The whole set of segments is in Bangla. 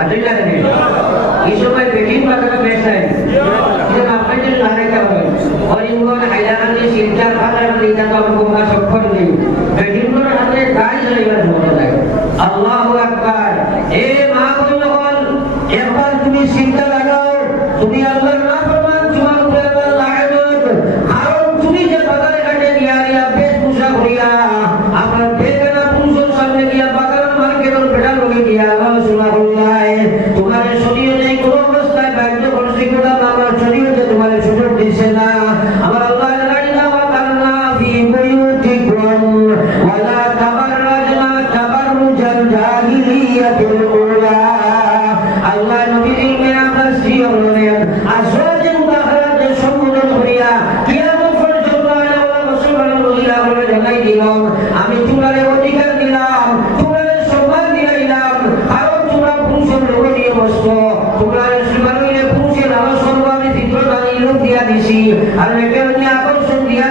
అదిలాని యేసుపై విలీన్ మతం వేశాయి ఇది అప్పటి నాయక और इनको हजारा में सीधा फाला नहीं था तो हमको का सफर नहीं लेकिन उन्होंने हमने गाय लेकर बोला था अल्लाह अकबर ए मां को लोगों एक बार तुम्हें सीधा लगाओ কষ্ট তোমরা শিবানীরে পৌঁছে লাভ সর্বামে চিত্রদানি লোক দিয়া দিছি। আর একে আকর্ষণ দিয়া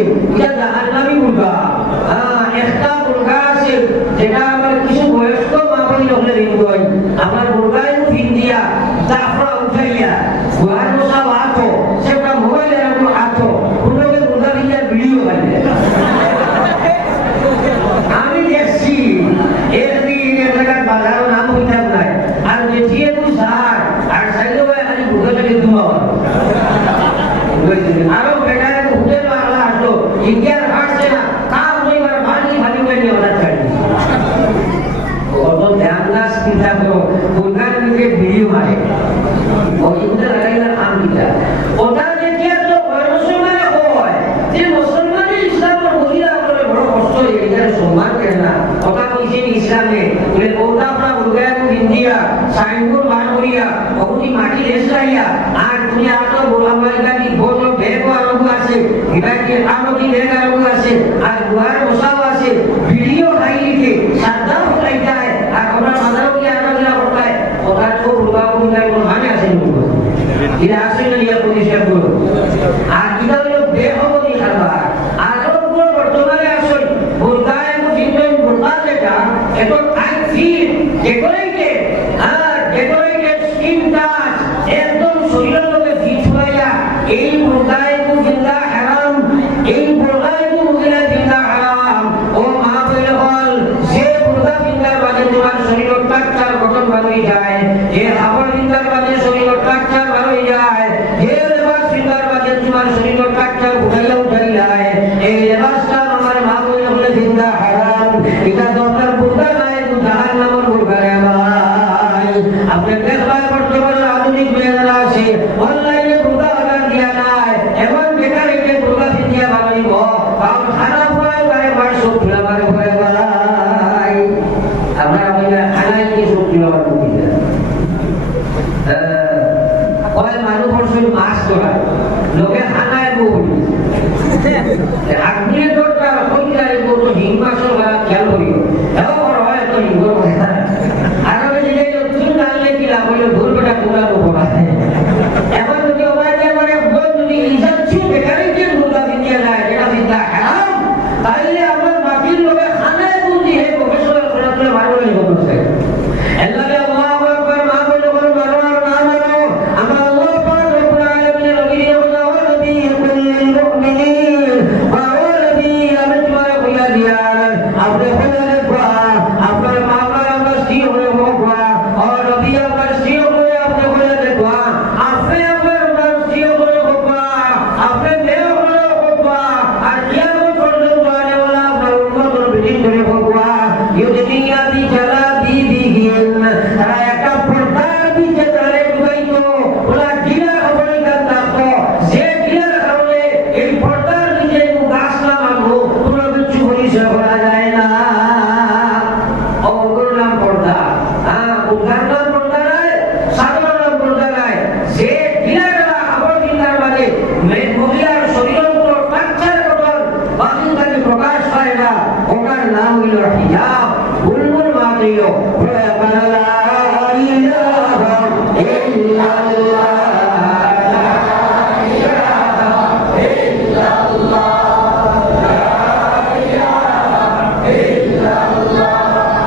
দিন এটা জাহান্নামি উল্কা হ্যাঁ একটা উল্কা আছে, যেটা আমার কিছু বয়স্ক মা বলি লোকের ঋণ আমার উল্কায় ফিন দিয়া তারপর উঠাইয়া, গুহার মশা হাতো সেটা মোবাইলে আমি হাতো উল্লোকের উল্কা দিয়া ভিডিও বানিয়ে। আমি দেখছি একদিন একটা বাজারও নাম হইতাম নাই। আর দেখিয়ে তুই সার আর সাইলে ভাই, আমি ঢুকে থেকে ধুমা আরও বেটা ইসলামে বলে বৌদাপড়া সাইন বিন্দিয়া বার করিয়া বহুটি মাটি রেসাইয়া আর তুমি আর তো বোলা কি ভোজ বেগ আরম্ভ আছে বিভাগীয় আরও কি বেগ আরম্ভ আছে? আর গুহার બેટા એટલે બોલા થી ગયા બાબરી હો આવ ખાના ફરાય બારે બાર સો ફુલા બારે ફરાય બાય અમારા ભાઈના ખાના કે સો ફુલા બાર મૂકી દે ઓય માનુ પણ માસ કરાય লোকে খানায় বউ আগনিয়ে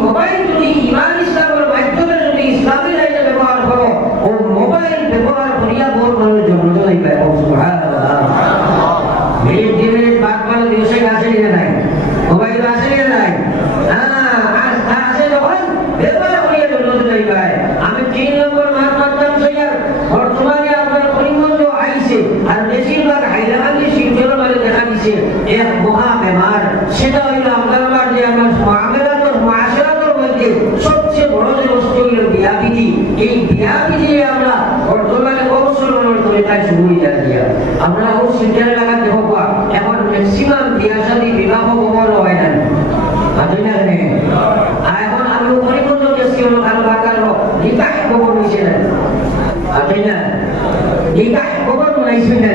মোবাইল যদি ইমান ইসলামের মাধ্যমে যদি ইসলামী লাইনে ব্যবহার করো, ও মোবাইল ব্যবহার করিয়া বোর করে জরুরি হইবে আমি তিন নম্বর মাছ মারতাম সেটার বর্তমানে আপনার করিমগঞ্জ আইছে, আর বেশিরভাগ হাইলাকান্দি শিলচর মানে দেখা দিছে এক মহা শুরু হয়ে গিয়া আমরা ও সিরিয়াল লাগা দেব পা এখন ম্যাক্সিমাম বিয়া শাদী বিবাহ খবর হয় না আদই না রে আর এখন আমি উপরে কোন গেছি হলো কারো বাকার নিকাহ খবর হইছে না আদই না নিকাহ খবর হইছে না